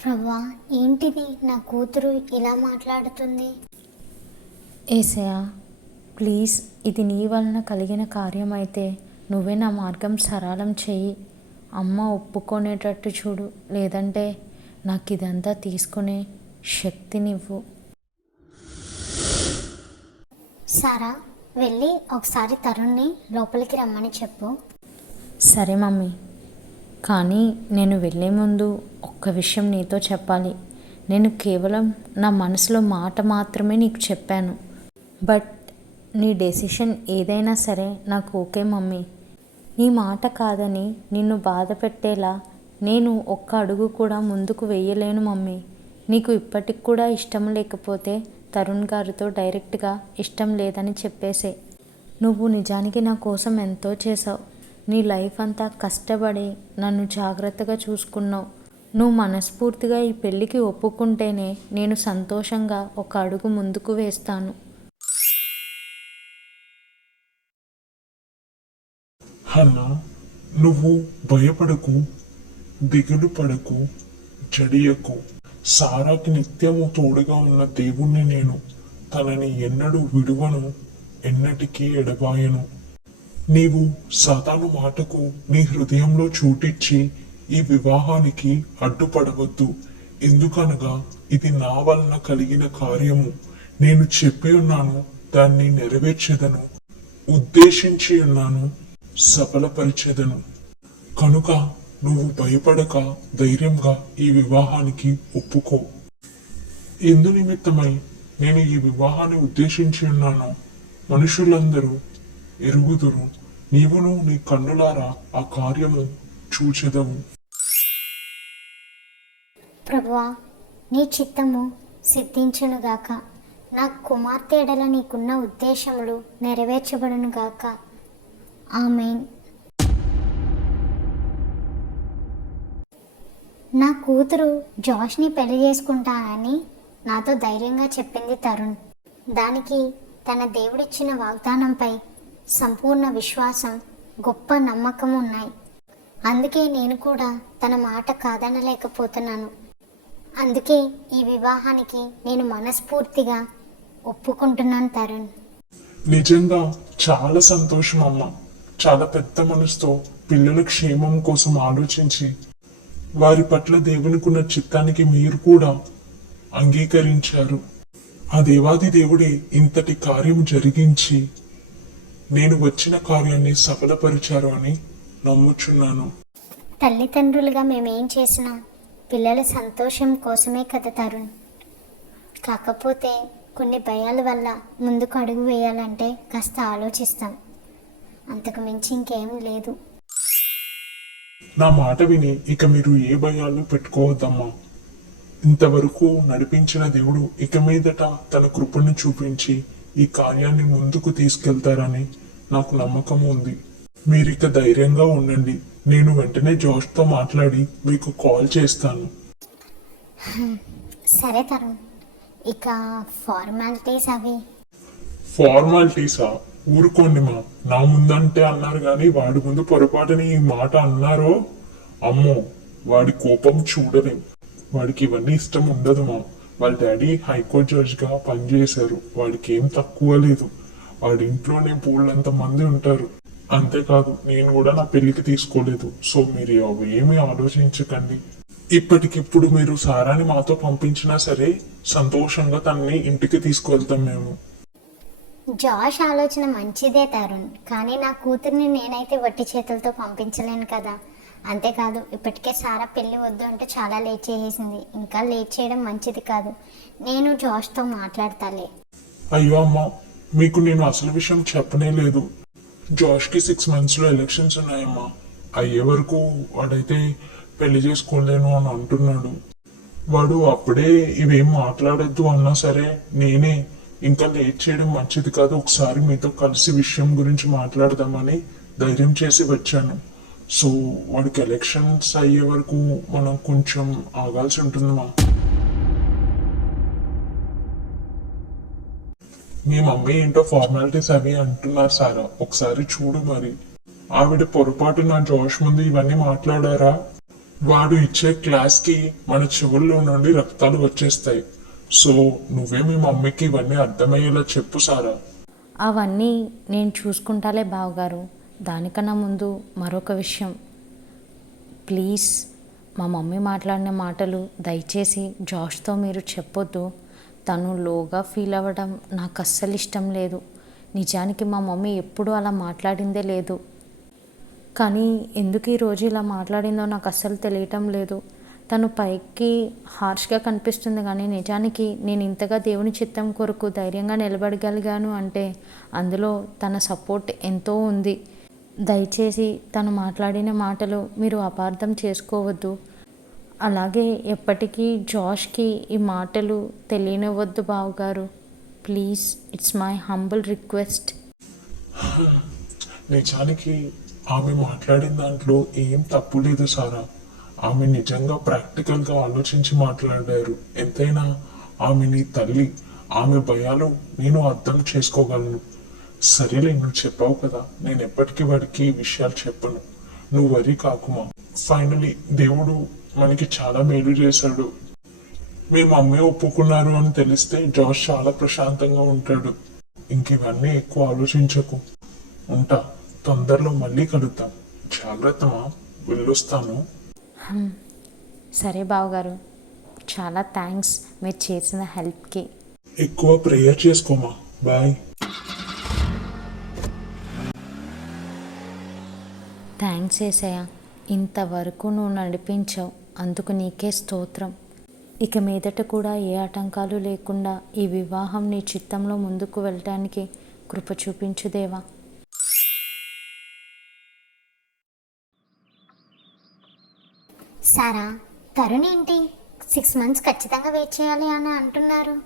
ప్రభా ఏంటిది నా కూతురు ఇలా మాట్లాడుతుంది? ఏసయా ప్లీజ్ ఇది నీ వలన కలిగిన కార్యం అయితే నువ్వే నా మార్గం సరళం చెయ్యి అమ్మ ఒప్పుకునేటట్టు చూడు లేదంటే నాకు ఇదంతా తీసుకునే శక్తినివ్వు. సారా వెళ్ళి ఒకసారి తరుణ్ని లోపలికి రమ్మని చెప్పు. సరే మమ్మీ. కానీ నేను వెళ్ళే ముందు ఒక్క విషయం నీతో చెప్పాలి. నేను కేవలం నా మనసులో మాట మాత్రమే నీకు చెప్పాను. బట్ నీ డెసిషన్ ఏదైనా సరే నాకు ఓకే మమ్మీ. నీ మాట కాదని నిన్ను బాధ పెట్టేలా నేను ఒక్క అడుగు కూడా ముందుకు వెయ్యలేను మమ్మీ. నీకు ఇప్పటికి కూడా ఇష్టం లేకపోతే తరుణ్ గారితో డైరెక్ట్గా ఇష్టం లేదని చెప్పేసే. నువ్వు నిజానికి నా కోసం ఎంతో చేసావు. నీ లైఫ్ అంతా కష్టపడి నన్ను జాగ్రత్తగా చూసుకున్నావు. నువ్వు మనస్ఫూర్తిగా ఈ పెళ్ళికి ఒప్పుకుంటేనే నేను సంతోషంగా ఒక అడుగు ముందుకు వేస్తాను. హన్నా నువ్వు భయపడకు దిగులు పడకు జడియకు. సారాకి నిత్యము తోడుగా ఉన్న దేవుణ్ణి నేను. తనని ఎన్నడూ విడువను ఎన్నటికీ ఎడబాయను. నీవు సాతాను మాటకు నీ హృదయంలో చూటిచ్చి ఈ వివాహానికి అడ్డుపడవద్దు. ఎందుకనగా ఇది నా వలన కలిగిన కార్యము. నేను చెప్పి ఉన్నాను దాన్ని నెరవేర్చెదను. ఉద్దేశించి ఉన్నాను సఫలపరిచెదను. కనుక నువ్వు భయపడక ధైర్యంగా ఈ వివాహానికి ఒప్పుకో. ఎందు నిమిత్తమై నేను ఈ వివాహాన్ని ఉద్దేశించి ఉన్నాను. మనుషులందరూ ఎరుగుదురు. నీవును నీ కన్నులారా ఆ కార్యము చూచెదవు. ప్రభువా నీ చిత్తము సిద్ధించునుగాక నా కుమార్తె ఎడల నీకున్న ఉద్దేశములు నెరవేర్చబడునుగాక ఆమెన్. నా కూతురు జాష్ని పెళ్ళి చేసుకుంటానని నాతో ధైర్యంగా చెప్పింది తరుణ్. దానికి తన దేవుడిచ్చిన వాగ్దానంపై సంపూర్ణ విశ్వాసం గొప్ప నమ్మకం ఉన్నాయి. అందుకే నేను కూడా తన మాట కాదనలేకపోతున్నాను. అందుకే ఈ వివాహానికి నేను మనస్ఫూర్తిగా ఒప్పుకుంటున్నాను తరుణ్. నిజంగా చాలా సంతోషం అమ్మ. చాలా పెద్ద మనసుతో పిల్లల క్షేమం కోసం ఆలోచించి వారి పట్ల దేవునికున్న చిత్తానికి మీరు కూడా అంగీకరించారు. ఆ దేవాది దేవుడే ఇంతటి కార్యం జరిగించి నేను వచ్చిన కార్యాన్ని సఫలపరిచారు అని నమ్ముచున్నాను. తల్లిదండ్రులుగా మేమేం చేసినా? పిల్లల సంతోషం కోసమే కదా తరుణ్. కాకపోతే కొన్ని భయాల వల్ల ముందుకు అడుగు వేయాలంటే కాస్త ఆలోచిస్తాం. అంతకు మించి ఇంకేం లేదు. నా మాట విని ఇక మీరు ఏ భయాలు పెట్టుకోవద్దమ్మా. ఇంతవరకు నడిపించిన దేవుడు ఇక మీదట తన కృపను చూపించి ఈ కార్యాన్ని ముందుకు తీసుకెళ్తారని నాకు నమ్మకం ఉంది. మీరిక ధైర్యంగా ఉండండి. నేను వెంటనే జోష్తో మాట్లాడి మీకు కాల్ చేస్తాను. సరే తరుణ్. ఇక ఫార్మాలిటీస్ అవి? ఫార్మాలిటీసా? ఊరుకోండి మా నా ముందంటే అన్నారు కానీ వాడి ముందు పొరపాటుని ఈ మాట అన్నారో? అమ్మో వాడి కోపం చూడలేం. వాడికి ఇవన్నీ ఇష్టం ఉండదు మా వాళ్ళ డాడీ హైకోర్టు జడ్జ్గా పనిచేశారు. వాడికి ఏం తక్కువ లేదు. వాడి ఇంట్లోనే పూలంత మంది ఉంటారు. అంతేకాదు నేను కూడా నా పెళ్ళికి తీసుకోలేదు. సో మీరు అవి ఏమీ ఆలోచించకండి. ఇప్పటికిప్పుడు మీరు సారాని మాతో పంపించినా సరే సంతోషంగా తనని ఇంటికి తీసుకువెళ్తాం మేము. జాష్ ఆలోచన మంచిదే తరుణ్. కానీ నా కూతుర్ని నేనైతే వట్టి చేతులతో పంపించలేను కదా. అంతేకాదు ఇప్పటికే సారా పెళ్ళి వద్దు అంటే చాలా లేట్ చేసేసింది. ఇంకా లేట్ చేయడం మంచిది కాదు. నేను జాష్తో మాట్లాడతాలే. అయ్యో అమ్మ మీకు నేను అసలు విషయం చెప్పనే లేదు. జాష్కి సిక్స్ మంత్స్లో ఎలక్షన్స్ ఉన్నాయమ్మా. అయ్యే వరకు వాడైతే పెళ్ళి చేసుకోలేను అని అంటున్నాడు. వాడు అప్పుడే ఇవేం మాట్లాడద్దు అన్నా సరే నేనే ఇంకా లేట్ చేయడం మంచిది కాదు. ఒకసారి మీతో కలిసి విషయం గురించి మాట్లాడదామని ధైర్యం చేసి వచ్చాను. సో వాడికి ఎలక్షన్స్ అయ్యే వరకు మనం కొంచెం ఆగాల్సి ఉంటుందమ్మా మీ. మమ్మీ ఏంటో ఫార్మాలిటీస్ అవి అంటున్నారు సార్. ఒకసారి చూడు మరి. ఆవిడ పొరపాటు నా జోష్ ముందు ఇవన్నీ మాట్లాడారా? వాడు ఇచ్చే క్లాస్కి మన చెవుల్లో నుండి రక్తాలు వచ్చేస్తాయి. సో నువ్వే మీ మమ్మీకి ఇవన్నీ అర్థమయ్యేలా చెప్పు సారా. అవన్నీ నేను చూసుకుంటాలే బావగారు. దానికన్నా ముందు మరొక విషయం. ప్లీజ్ మా మమ్మీ మాట్లాడిన మాటలు దయచేసి జాష్తో మీరు చెప్పొద్దు. తను లోగా ఫీల్ అవ్వడం నాకు అస్సలు ఇష్టం లేదు. నిజానికి మా మమ్మీ ఎప్పుడూ అలా మాట్లాడిందే లేదు. కానీ ఎందుకు ఈరోజు ఇలా మాట్లాడిందో నాకు అస్సలు తెలియటం లేదు. తను పైకి హార్ష్గా కనిపిస్తుంది కానీ నిజానికి నేను ఇంతగా దేవుని చిత్తం కొరకు ధైర్యంగా నిలబడగలిగాను అంటే అందులో తన సపోర్ట్ ఎంతో ఉంది. దయచేసి తను మాట్లాడిన మాటలు మీరు అపార్థం చేసుకోవద్దు. అలాగే ఎప్పటికీ జాష్కి ఈ మాటలు తెలియనివ్వద్దు బావగారు. Please it's my humble request. నిజానికి ఆమె మాట్లాడిన దాంట్లో ఏం తప్పు లేదు సారా. ఆమె నిజంగా ప్రాక్టికల్గా ఆలోచించి మాట్లాడారు. ఎంతైనా ఆమె నీ తల్లి ఆమె భయాలు నేను అర్థం చేసుకోగలను. సరేలే నువ్వు చెప్పావు కదా. నేను ఎప్పటికీ వాడికి ఈ విషయాలు చెప్పను. నువ్వు వరి కాకుమా ఫైనలీ దేవుడు మనకి చాలా మేలు చేశాడు. మీ మమ్మీ ఒప్పుకున్నారు అని తెలిస్తే జాష్ చాలా ప్రశాంతంగా ఉంటాడు. ఇంక ఇవన్నీ ఎక్కువ ఆలోచించకు. ఉంటా తొందరలో మళ్ళీ కలుద్దాం. జాగ్రత్తమా వెళ్ళొస్తాను. సరే బావగారు. చాలా థ్యాంక్స్ మీరు చేసిన హెల్ప్కి. ఎక్కువ ప్రేయర్ చేసుకోమా బాయ్ థ్యాంక్స్ ఏసయ్య ఇంతవరకు నువ్వు నడిపించావు అందుకు నీకే స్తోత్రం. ఇక మీదట కూడా ఏ ఆటంకాలు లేకుండా ఈ వివాహం నీ చిత్తంలో ముందుకు వెళ్ళటానికి కృప చూపించు దేవా. సారా తరుణ్ ఏంటి? సిక్స్ మంత్స్ ఖచ్చితంగా వెయిట్ చేయాలి అని అంటున్నారు.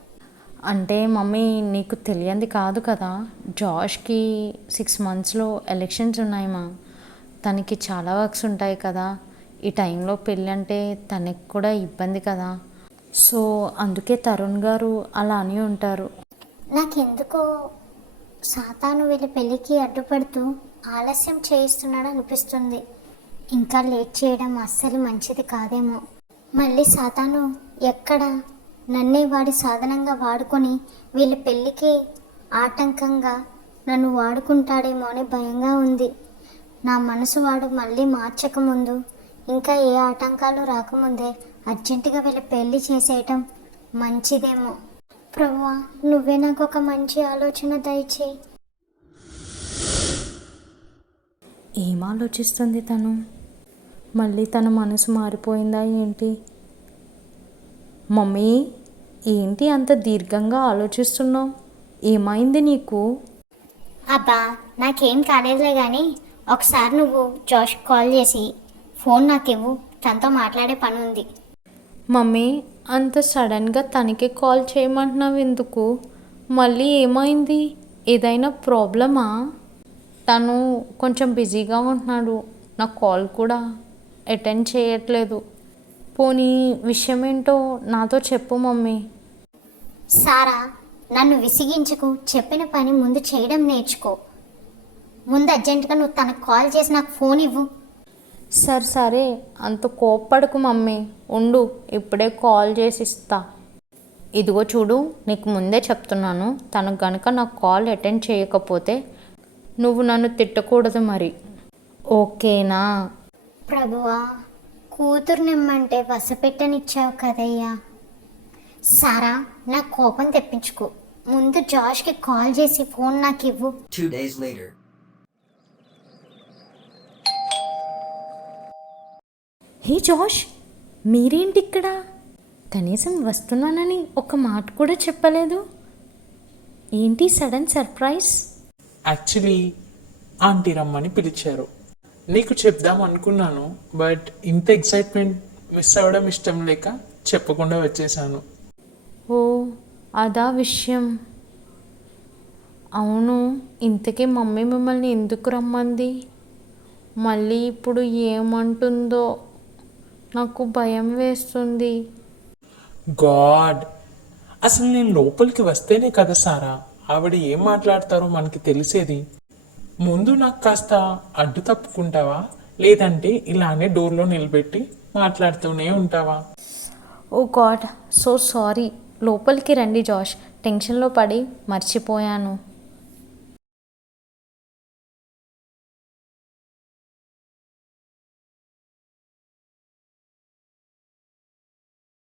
అంటే మమ్మీ నీకు తెలియంది కాదు కదా జాష్కి సిక్స్ మంత్స్లో ఎలక్షన్స్ ఉన్నాయి మా తనకి చాలా వర్క్స్ ఉంటాయి కదా. ఈ టైంలో పెళ్ళి అంటే తనకి కూడా ఇబ్బంది కదా. సో అందుకే తరుణ్ గారు అలా అని ఉంటారు. నాకెందుకో సాతాను వీళ్ళ పెళ్ళికి అడ్డుపడుతూ ఆలస్యం చేయిస్తున్నాడు అనిపిస్తుంది. ఇంకా లేట్ చేయడం అస్సలు మంచిది కాదేమో. మళ్ళీ సాతాను ఎక్కడ? నన్నే వాడి సాధనంగా వాడుకొని వీళ్ళ పెళ్ళికి ఆటంకంగా నన్ను వాడుకుంటాడేమో అని భయంగా ఉంది. నా మనసు వాడు మళ్ళీ మార్చకముందు. ఇంకా ఏ ఆటంకాలు రాకముందే అర్జెంటుగా వీళ్ళ పెళ్ళి చేసేయటం మంచిదేమో. ప్రభువా నువ్వే నాకు ఒక మంచి ఆలోచన దయచేయి. ఏం ఆలోచిస్తుంది తను? మళ్ళీ తన మనసు మారిపోయిందా ఏంటి? మమ్మీ ఏంటి అంత దీర్ఘంగా ఆలోచిస్తున్నావు? ఏమైంది నీకు? అబ్బా నాకేం కాలేదులే కానీ ఒకసారి నువ్వు జోష్ కాల్ చేసి ఫోన్ నాకు ఇవ్వు. తనతో మాట్లాడే పని ఉంది మమ్మీ అంత సడన్గా తనకే కాల్ చేయమంటున్నావు ఎందుకు? మళ్ళీ ఏమైంది? ఏదైనా ప్రాబ్లమా? తను కొంచెం బిజీగా ఉంటున్నాడు. నా కాల్ కూడా అటెండ్ చేయట్లేదు. పోనీ విషయం ఏంటో నాతో చెప్పు మమ్మీ. సారా నన్ను విసిగించకు. చెప్పిన పని ముందు చేయడం నేర్చుకో. ముందు అర్జెంటుగా నువ్వు తనకు కాల్ చేసి నాకు ఫోన్ ఇవ్వు. సరే సరే. అంత కోప్పడకు మమ్మీ. ఉండు ఇప్పుడే కాల్ చేసి ఇస్తా. ఇదిగో చూడు నీకు ముందే చెప్తున్నాను. తను గనుక నాకు కాల్ అటెండ్ చేయకపోతే నువ్వు నన్ను తిట్టకూడదు మరి. ఓకేనా? ప్రభువా కూతురు నిమ్మంటే వసపెట్టనిచ్చావు కదయ్యా. సారా నా కోపం తెప్పించుకో. ముందు జాష్కి కాల్ చేసి ఫోన్ నాకు ఇవ్వు హే జాష్ మీరేంటి ఇక్కడ కనీసం వస్తున్నానని ఒక మాట కూడా చెప్పలేదు. ఏంటి సడన్ సర్ప్రైజ్? యాక్చువల్లీ ఆంటీ రమ్మని పిలిచారు. నీకు చెప్దాం అనుకున్నాను బట్ ఇంత ఎక్సైట్మెంట్ మిస్ అవ్వడం ఇష్టం లేక చెప్పకుండా వచ్చేసాను. ఓ అదా విషయం. అవును ఇంతకీ మమ్మీ మిమ్మల్ని ఎందుకు రమ్మంది? మళ్ళీ ఇప్పుడు ఏమంటుందో నాకు భయం వేస్తుంది. గాడ్ అసలు నేను లోపలికి వస్తేనే కదా సారా? ఆవిడ ఏం మాట్లాడతారో మనకి తెలిసేది. ముందు నాకు కాస్త అడ్డు తప్పుకుంటావా? లేదంటే ఇలానే డోర్లో నిలబెట్టి మాట్లాడుతూనే ఉంటావా? Oh god so sorry. లోపలికి రండి జాష్. టెన్షన్లో పడి మర్చిపోయాను.